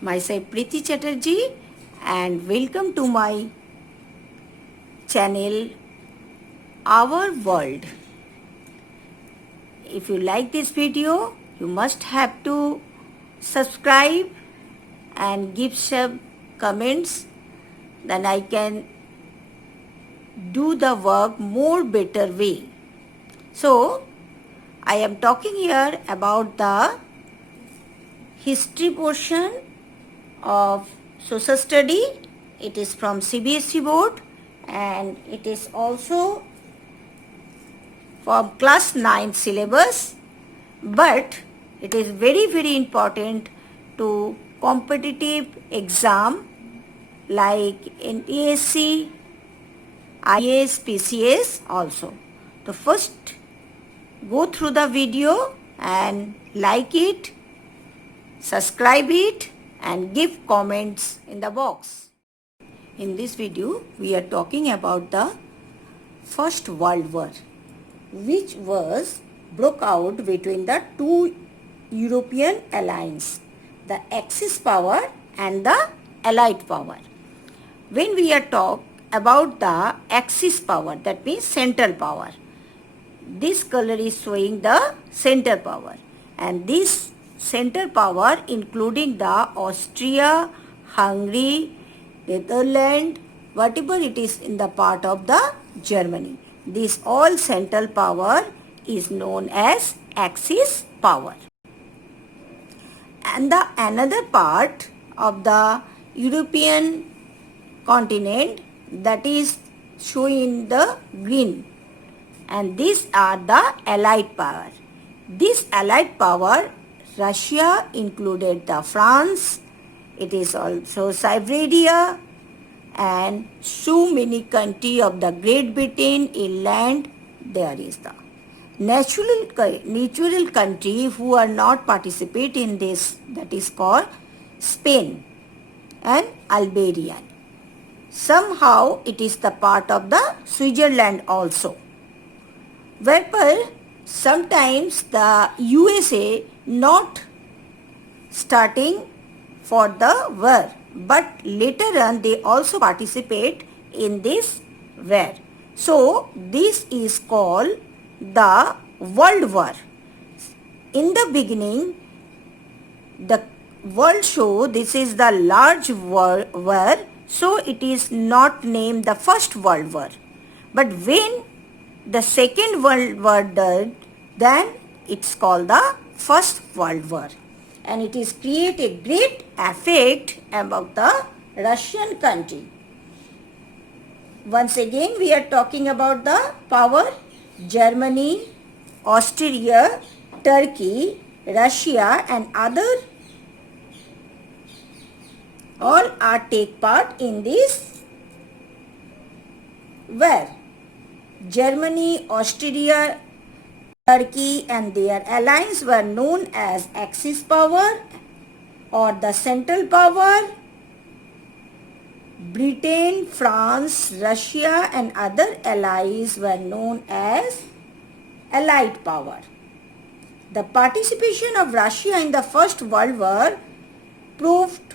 Myself Preeti Chatterjee and welcome to my channel Our World. If you like this video, you must have to subscribe and give some comments, then I can do the work more better way. So, I am talking here about the history portion of social study. It is from CBSE board and it is also from class 9 syllabus, but it is very important to competitive exam like in ASC, IAS, PCS also. So first go through the video and like it, subscribe it and give comments in the box. In this video we are talking about the First World War, which was broke out between the two European alliances, the Axis power and the Allied power. When we are talk about the Axis power, that means central power, this color is showing the center power, and this center power including the Austria, Hungary, Netherlands, whatever it is in the part of the Germany. This all central power is known as Axis power. And the another part of the European continent that is shown in the green, and these are the Allied power. This Allied power, Russia included the France, it is also Siberia and so many countries of the Great Britain, Ireland, there is the natural country who are not participate in this, that is called Spain and Albania. Somehow it is the part of the Switzerland also. Whereby sometimes the USA not starting for the war, but later on they also participate in this war. So this is called the World War. In the beginning, the world show this is the large war, so it is not named the First World War. But when the Second World War died, then it's called the First World War. And it is create a great effect about the Russian country. Once again we are talking about the power. Germany, Austria, Turkey, Russia and other all are take part in this war. Germany, Austria, Turkey and their alliance were known as Axis power or the central power. Britain, France, Russia and other allies were known as Allied power. The participation of Russia in the First World War proved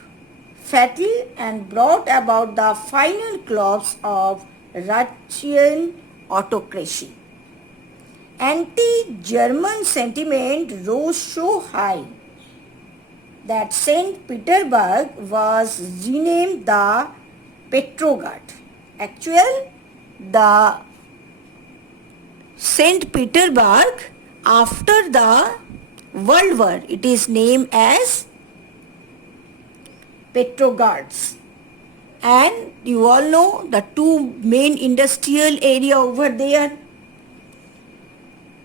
fatal and brought about the final collapse of Russian autocracy. Anti-German sentiment rose so high that St. Petersburg was renamed the Petrograd. Actually, the St. Petersburg after the World War, it is named as Petrograds. And you all know the two main industrial area over there.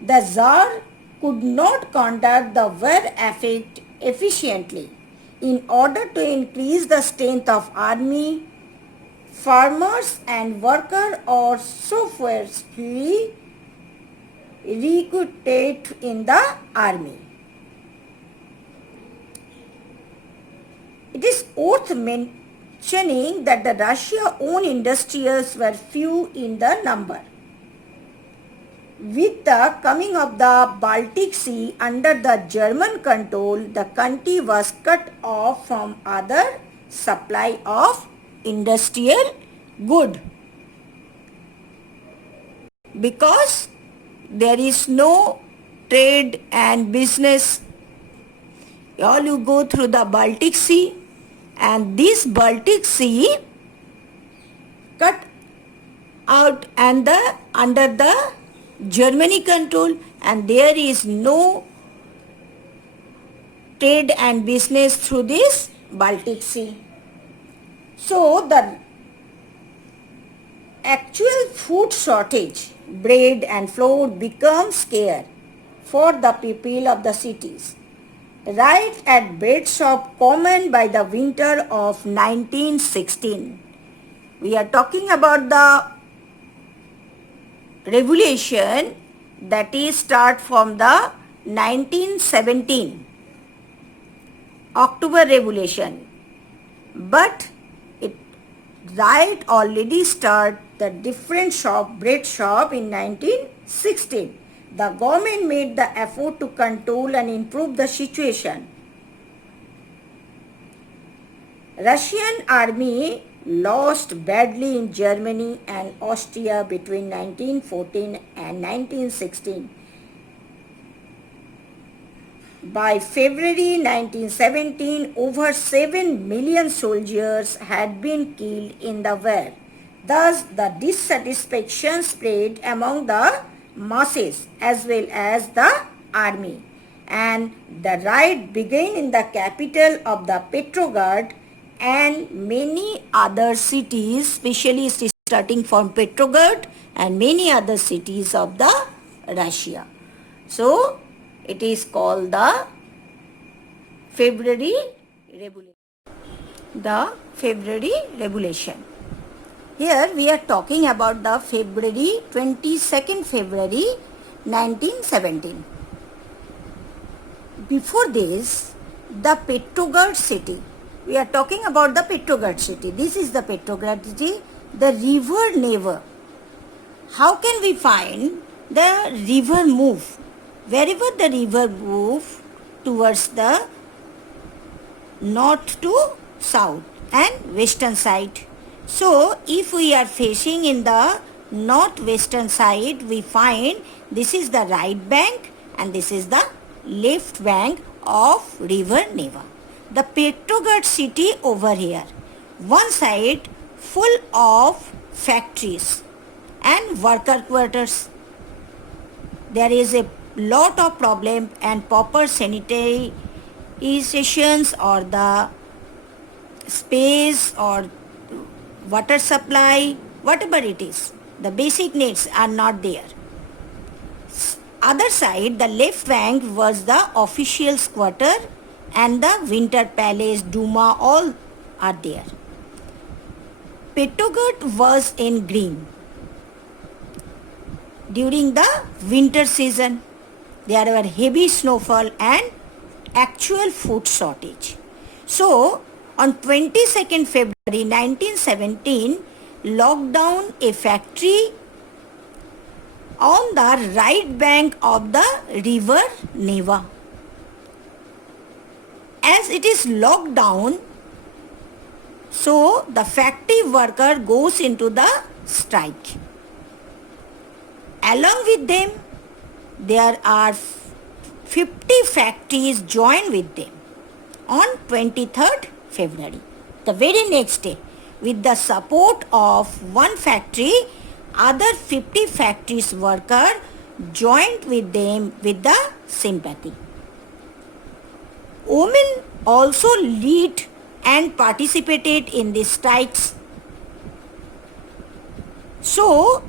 The Tsar could not conduct the war effort efficiently. In order to increase the strength of army, farmers and workers are so forcefully recruited in the army. It is worth mentioning that the Russia own industries were few in the number. With the coming of the Baltic Sea under the German control, the country was cut off from other supply of industrial good, because there is no trade and business. All you go through the Baltic Sea, and this Baltic Sea cut out and under the Germany control, and there is no trade and business through this Baltic Sea. So the actual food shortage, bread and flour becomes scarce for the people of the cities. Right at bread shop common by the winter of 1916. We are talking about the revolution that is start from the 1917 October Revolution, but it right already start the different bread shop in 1916. The government made the effort to control and improve the situation. Russian army lost badly in Germany and Austria between 1914 and 1916. By February 1917, over 7 million soldiers had been killed in the war. Thus, the dissatisfaction spread among the masses as well as the army. And the riot began in the capital of the Petrograd and many other cities, especially starting from Petrograd and many other cities of the Russia. So, it is called the February Revolution. The February Revolution. Here we are talking about the 22nd February 1917. Before this, the Petrograd city. We are talking about the Petrograd city. This is the Petrograd city, the river Neva. How can we find the river move? Wherever the river move towards the north to south and western side. So, if we are facing in the northwestern side, we find this is the right bank and this is the left bank of river Neva. The Petrograd city over here, one side full of factories and worker quarters. There is a lot of problem and proper sanitary stations or the space or water supply, whatever it is, the basic needs are not there. Other side, the left bank was the officials' quarter and the Winter Palace, Duma, all are there. Petrograd was in green. During the winter season, there were heavy snowfall and actual food shortage. So, on 22nd February 1917, locked down a factory on the right bank of the river Neva. As it is locked down, so the factory worker goes into the strike. Along with them, there are 50 factories joined with them on 23rd February. The very next day, with the support of one factory, other 50 factories workers joined with them with the sympathy. Women also lead and participated in the strikes. So,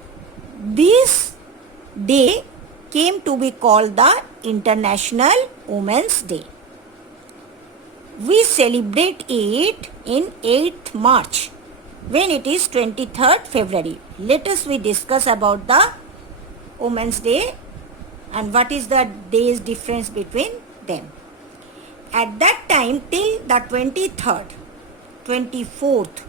this day came to be called the International Women's Day. We celebrate it in 8th March when it is 23rd February. Let us we discuss about the Women's Day and what is the day's difference between them. At that time till the 23rd, 24th,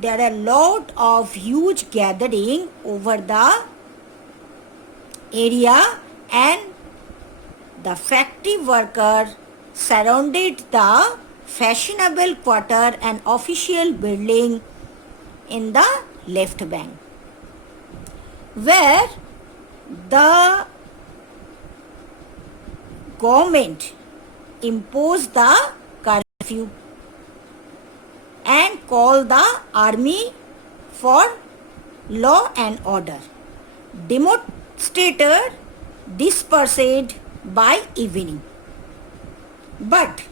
there are a lot of huge gathering over the area and the factory worker surrounded the fashionable quarter and official building in the left bank, where the government imposed the curfew and called the army for law and order. Demonstrators dispersed by evening. But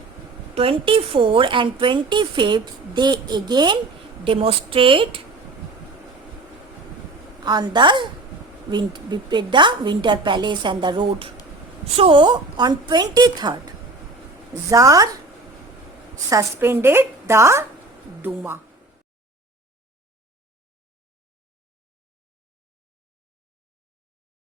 24 and 25th they again demonstrate on the Winter Palace and the road. So on 23rd, Tsar suspended the Duma.